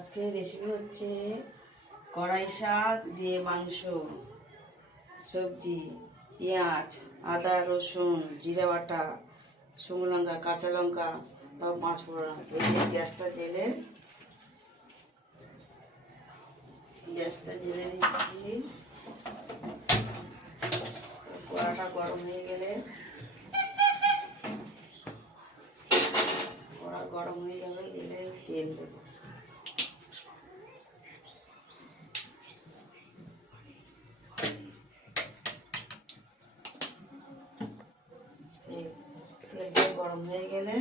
আজকে রেসিপি হচ্ছে কড়াই শাক দিয়ে মাংস, সবজি, পেঁয়াজ, আদা, রসুন, জিরা বাটা, শুকনো লঙ্কা, কাঁচা লঙ্কা, তাও পাঁচ ফোড়ন আছে। গ্যাসটা জেলে গ্যাসটা জেলে দিচ্ছি কড়াটা গরম হয়ে গেলে, কড়া গরম হয়ে যাবে গেলে তেল দেবো তেল- তেলটা গরম হয়ে গেলে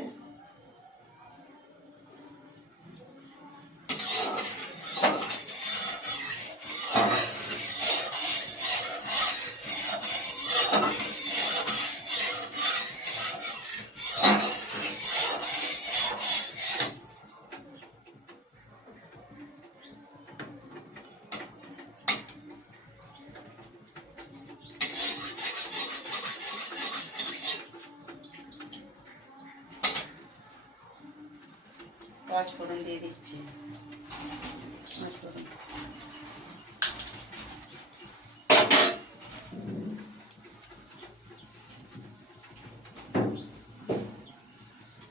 পাঁচ ফোড়ন দিয়ে দিচ্ছি।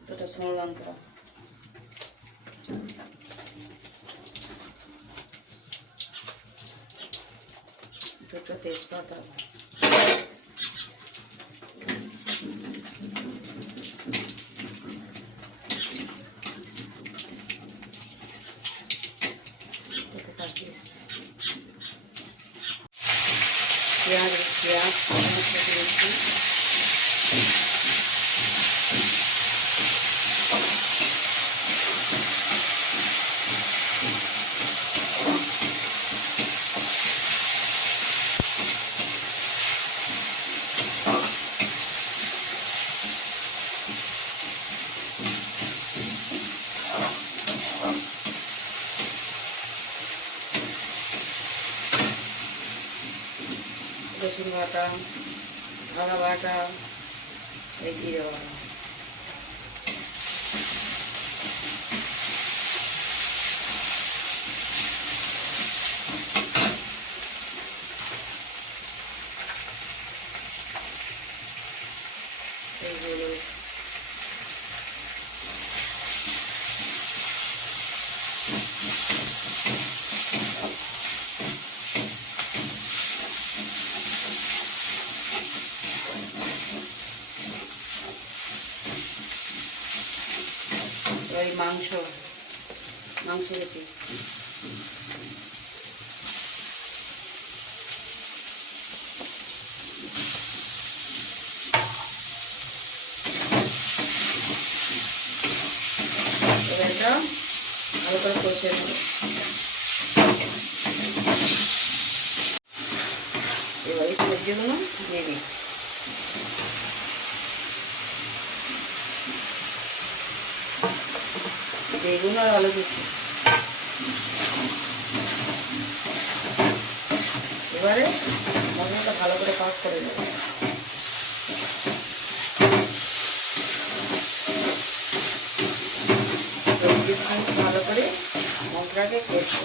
দুটো দুটো তেজপাতা। পেঁয়াজ পেঁয়াজ টমেটো দিয়েছি রসুন বাটা আদা বাটা এই জিরে বাটা মাংস মাংস রেখে এটা ভালো করে এবার এই সবজিগুলো দিয়ে দিচ্ছি বেগুন আর আলু দিচ্ছি। এবারে মশলাটা ভালো করে পাক করে দেবো ভালো করে মশলাকে কেটে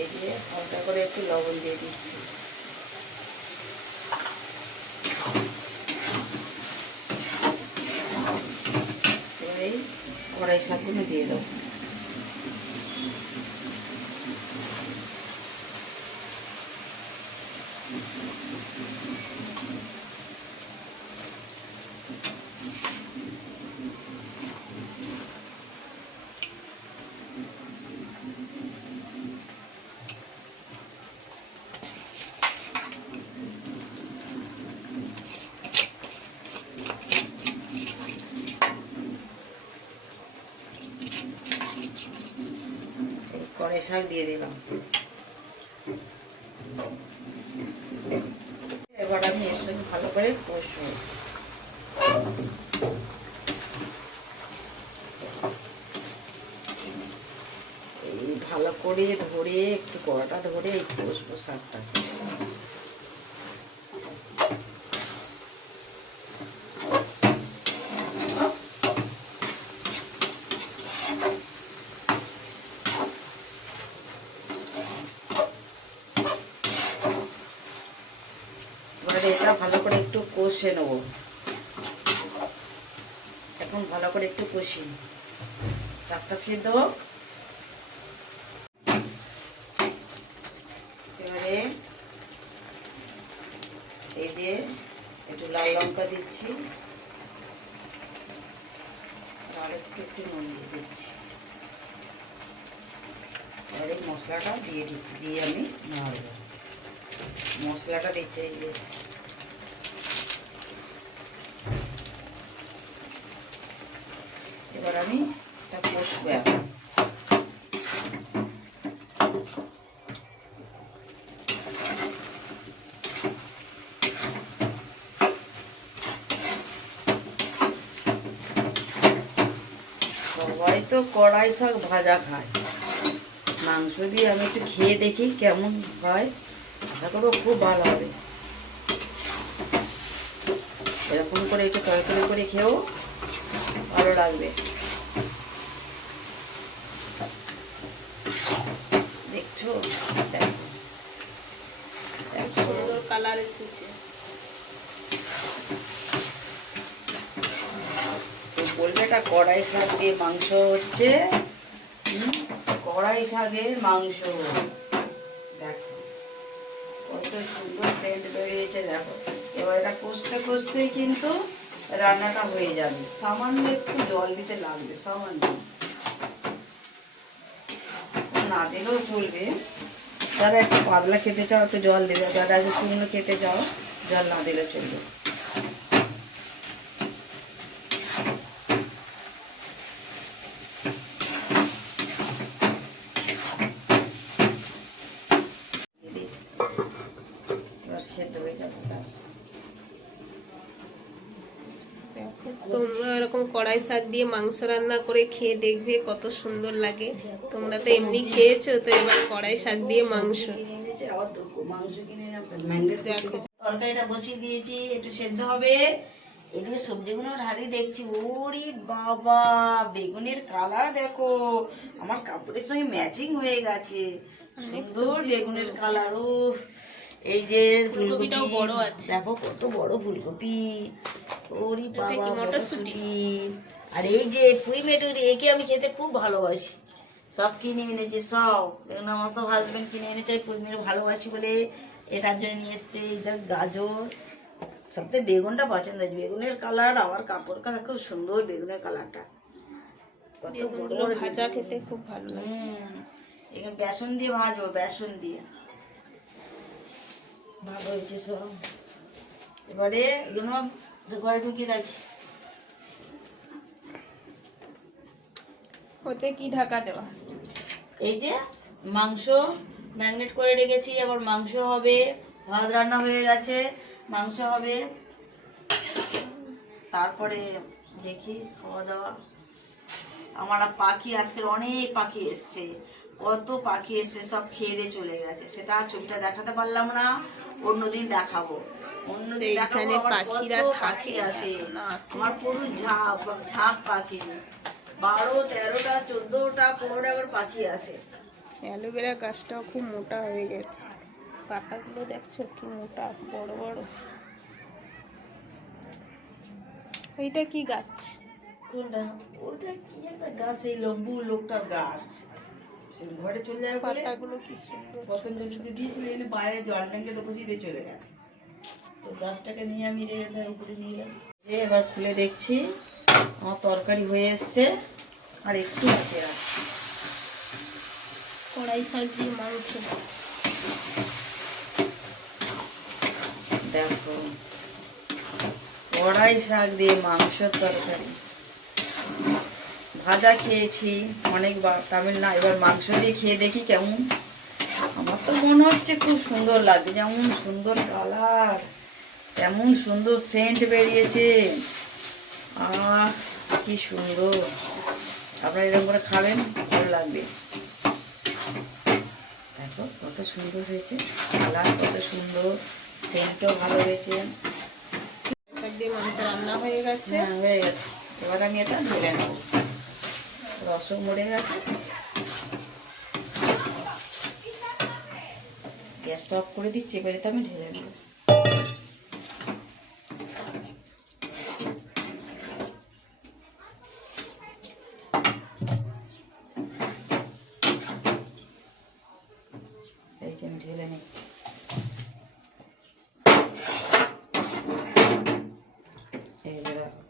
এই দিয়ে হালকা করে একটু লবণ দিয়ে দিচ্ছি। এবার এই কড়াই শাকগুলো দিয়ে দেবো কড়াই শাক দিয়ে দিলাম। এবার আমি এর সঙ্গে ভালো করে কষবো। ভালো করে ধরে একটু কড়াটা ধরে এই কষবো শাকটা এবারে এটা ভালো করে একটু কষে নেব। এখন ভালো করে একটু কষি। শাকটা সিদ্ধ এবারে এই যে একটু লাল লঙ্কা দিচ্ছি, আর একটু একটু নুন দিচ্ছি। এবার মশলাটা দিয়ে দিচ্ছি, দিয়ে আমি নাড়ব। মশলাটা দিচ্ছি এবার আমি এটা কষবো। এখন সবাই তো কড়াই শাক ভাজা খায়। মাংস দিয়ে আমি একটু খেয়ে দেখি কেমন হয়। আশা করব খুব ভালো হবে। এরকম করে একটু তরকারি করে খেয়েও ভালো লাগবে। দেখছ? দেখো। দেখো। সুন্দর কালার এসেছে। তো বলবে এটা কড়াই শাক দিয়ে মাংস হচ্ছে। কড়াই শাকের মাংস। দেখো। কত সুন্দর সেন্ট বেরিয়েছে দেখো। এবার এটা কষতে কষতেই কিন্তু রান্নাটা হয়ে যাবে। সামান্য একটু জল দিতে লাগবে, সামান্য। না দিলেও চলবে। যারা একটু পাতলা খেতে চাও, একটু জল দেবে। যারা একটু শুকনো খেতে চাও, জল না দিলেও চলবে দিদি এবার সেদ্ধ হয়ে যাবে ব্যাস। দেখো, তোমরা এরকম কড়াই শাক দিয়ে মাংস রান্না করে খেয়ে দেখবে কত সুন্দর লাগে। তোমরা তো এমনি খেয়েছো তো এবার কড়াই শাক দিয়ে মাংস। তরকারিটা বসিয়ে দিয়েছি একটু সেদ্ধ হবে। এদিকে সবজিগুলো ঢালি দেখছি। ওরে বাবা বেগুনের কালার দেখো। আমার কাপড়ের সঙ্গে ম্যাচিং হয়ে গেছে। সুন্দর বেগুনের কালার ও এই যে ফুলকপিটাও বড় আছে। দেখো কত বড় ফুলকপি। ওরে বাবা মটরশুঁটি? আর এই যে পুঁই মেটুরি একে আমি খেতে খুব ভালোবাসি। সব কিনে এনেছে সব। আমার সব হাজবেন্ড কিনে এনেছে পুঁই মেটু ভালোবাসি বলে এটার জন্য নিয়ে এসছে। এই দেখ গাজর। সবথেকে বেগুনটা পছন্দ হয়েছে। বেগুনের কালার আমার কাপড় কালার খুব সুন্দর বেগুনের কালারটা কত বড় ভাজা খেতে খুব ভালো লাগে। এখানে বেসন দিয়ে ভাজবো বেসন দিয়ে। ভালো হয়েছে সব এবারে এগুলো ঘরে ঢুকিয়ে রাখি। ওতে কি ঢাকা দেওয়া? এই যে মাংস ম্যাগনেট করে রেখেছি আবার মাংস হবে ভাত রান্না হয়ে গেছে মাংস হবে। তারপরে দেখি খাওয়া দাওয়া। আমার পাখি আজকের অনেক পাখি এসছে। কত পাখি এসছে সব খেয়ে দিয়ে চলে গেছে। সেটা ছবিটা দেখাতে পারলাম না অন্যদিন দেখাবো। অন্যদিন দেখাবো পাখিরা পাখি আসে। আসে। আমার পুরো ঝাঁক ঝাঁক পাখি। বারো তেরোটা চোদ্দোটা পনেরোটা করে পাখি আসে। অ্যালোভেরা গাছটাও খুব মোটা হয়ে গেছে। পাতাগুলো দেখছ কি মোটা বড় বড়। এইটা কি গাছ? কোনটা? ওটা কি একটা গাছ এই লম্বু লোকটার গাছ। সে ঘরে চলে যাবে বলে পাতাগুলো কি সুন্দর পতঞ্জলিতে দিয়েছিল এনে বাইরে জল ট্যাঙ্কে তো বসিয়ে দিয়ে চলে গেছে। তো গাছটাকে নিয়ে আমি রেখে উপরে নিয়ে যে এবার খুলে দেখছি আমার তরকারি হয়ে এসছে আর একটু বাকি আছে। কড়াই শাক দিয়ে মাংস। দেখো কড়াই শাক দিয়ে মাংস তরকারি। ভাজা খেয়েছি অনেকবার তামিল না এবার মাংস দিয়ে খেয়ে দেখি কেমন। আমার তো মনে হচ্ছে খুব সুন্দর লাগবে যেমন সুন্দর কালার কেমন সুন্দর সেন্ট বেরিয়েছে। আহ কি সুন্দর। আপনারা এরকম করে খাবেন ভালো লাগবে। দেখো কত সুন্দর হয়েছে কালার কত সুন্দর সেন্টও ভালো হয়েছে। দিয়ে মাংস রান্না হয়ে গেছে। হ্যাঁ হয়ে গেছে। এবার আমি এটা ঢেলে নেব। রসও মরে গেছে। গ্যাসটা অফ করে দিচ্ছি, এবারে তো আমি ঢেলে নেব। এই যে আমি ঢেলে নিচ্ছি এই যে দেখো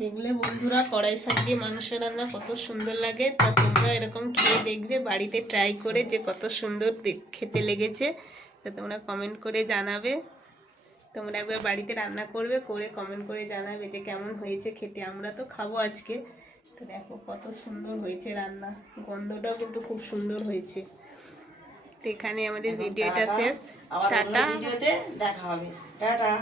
দেখলে বন্ধুরা কড়াই শাক দিয়ে মাংস রান্না কত সুন্দর লাগে। তা তোমরা এরকম খেয়ে দেখবে বাড়িতে ট্রাই করে যে কত সুন্দর খেতে লেগেছে। তা তোমরা কমেন্ট করে জানাবে। তোমরা একবার বাড়িতে রান্না করবে করে কমেন্ট করে জানাবে যে কেমন হয়েছে খেতে। আমরা তো খাব আজকে। তো দেখো কত সুন্দর হয়েছে রান্না। গন্ধটাও কিন্তু খুব সুন্দর হয়েছে। তো এখানে আমাদের ভিডিওটা শেষ। টাটা। ভিডিওতে দেখা হবে। টাটা।